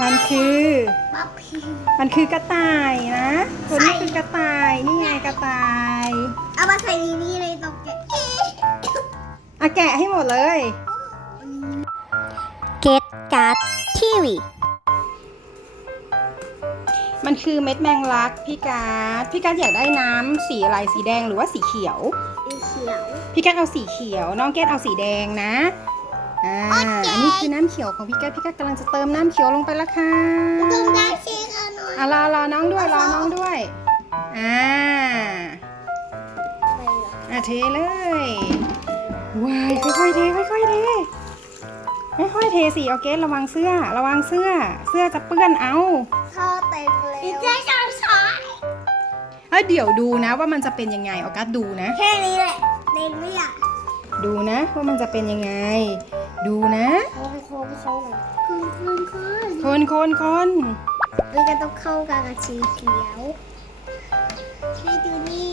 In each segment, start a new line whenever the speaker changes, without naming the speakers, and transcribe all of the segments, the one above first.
มันคือ
ป๊อปพี
มันคือกระต่ายนะตัวนี้คือกระต่ายนี่ไงกระต่าย
เอามาใส่นี่นี่เลยตรงแกะ
อะแกะให้หมดเลย
เกตการ์ดทีวี
มันคือเม็ดแมงลักพี่การ์ดพี่การ์ดอยากได้น้ำสีอะไรสีแดงหรือว่าสีเขียว
สีเขียว
พี่การ์ดเอาสีเขียว น้องเกดเอาสีแดงนะอ่าอันนี้ คือน้ำเขียวของพี่การ์ดพี่การ์ดกำลังจะเติมน้ำเขียวลงไปแล้วค่ะ
ตรงได้เช็คเอาหน่อย
อะรอรอน้องด้วยรอน้องด้วยอ่า
ไปเหรอ
อะเทเลยว้ายค่อยๆเทค่อยๆเทค่อยๆเทสิเอาเกสระวังเสื้อ ระวังเสื้อ เสื้อจะเปื้อนเอา
ท่อเต็มเลยดีใจจังสาย
เอ้ยเดี๋ยวดูนะว่ามันจะเป็นยังไงออกัสดูนะ
แค่นี้แหละเต็มไม่อยาก
ดูนะว่ามันจะเป็นยังไง ดูนะ
โค้งโค้งโค้งคุณคุณคุณ
คนคนคน
มันก็ต้องเข้ากันกับสีเขียวให้ดูนี่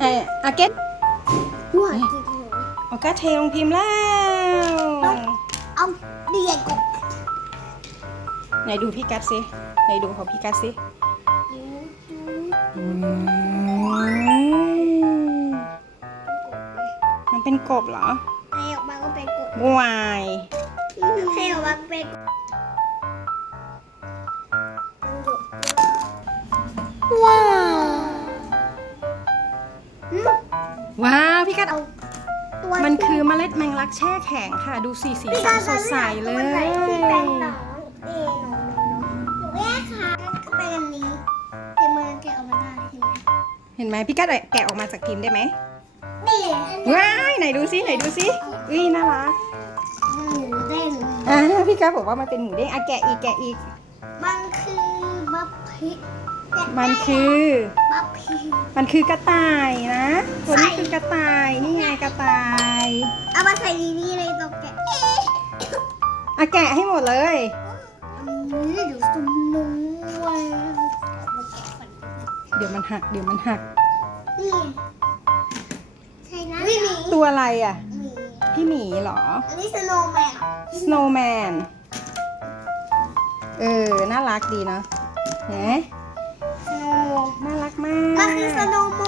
เอออาเกส
หัวจิ๋ว
ออกัสเทลงพิมพ์แล้ว
เอาเดียกบ
ไหนดูพี่กัดสิไหนดูของพี่กัดสิอืมมันเป็นกบเหรอ
ให้ออกมาก็เป็นกบ
วาย
ให้ออกมาเป็นกบว้าวอืม
ว้าวพี่กัด
เอาตัว
มันคือเมล็ดแมงลักแช่แข็งค่ะ ดูสีสี
พี่
สั
กานร
สดใสเล
ตั
ยว
ไหนที่เป็นหนองเอ๋หนองหนองหนองหนูแยกค่ะก็เป็นอันนี้เดี๋ยวมันแกะออกมาได้ใช่ไหม
เห็นไหมพี่กัดแกะออกมาจากพิมพ์ได้ไหม
นี่
ว้ายไหนดูซิไหนดูซิอุ้ยน่ารัก
หมูเด้ง
อ่าพี่กัดบอกว่ามันเป็นหมูเด้งอะแกะอีกแกะอีก
มันคือบัฟพี
มันคือ
บัฟพี
มันคือกระต่ายนะตัวนี้คือกระต่ายนี่ไงกระต่าย
เอามาใส่นี่นี่เลยตรงแกะ
อะแกะให้หมดเลย
อืมดูสนุกว่ะ
เดี๋ยวมันหักเดี๋ยวมันหัก
นี่ ใช่นะไม่มี
ตัวอะไรอะ
มี
พี่หมีเหรอ
อันนี้สโนว์แมน
snowman เออ น่ารักดีเนาะเห็นไหม
สโนว์
น่ารักมาก
มันคือสโนว์โม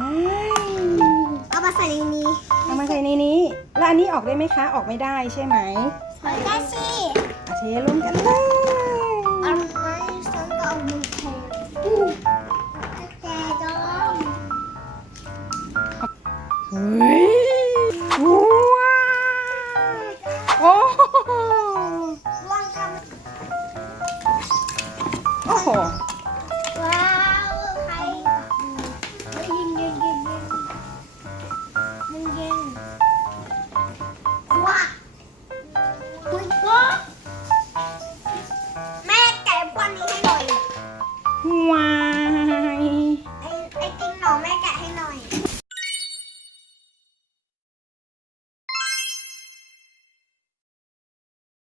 ว้าย
เอามาใส่ในนี้
เอามาใส่ในนี้ แล้วอันนี้ออกได้ไหมคะ ออกไม่ได้ใช่ไหม
ใส่ได้สิ
อะเทรวมกันเลย Bye.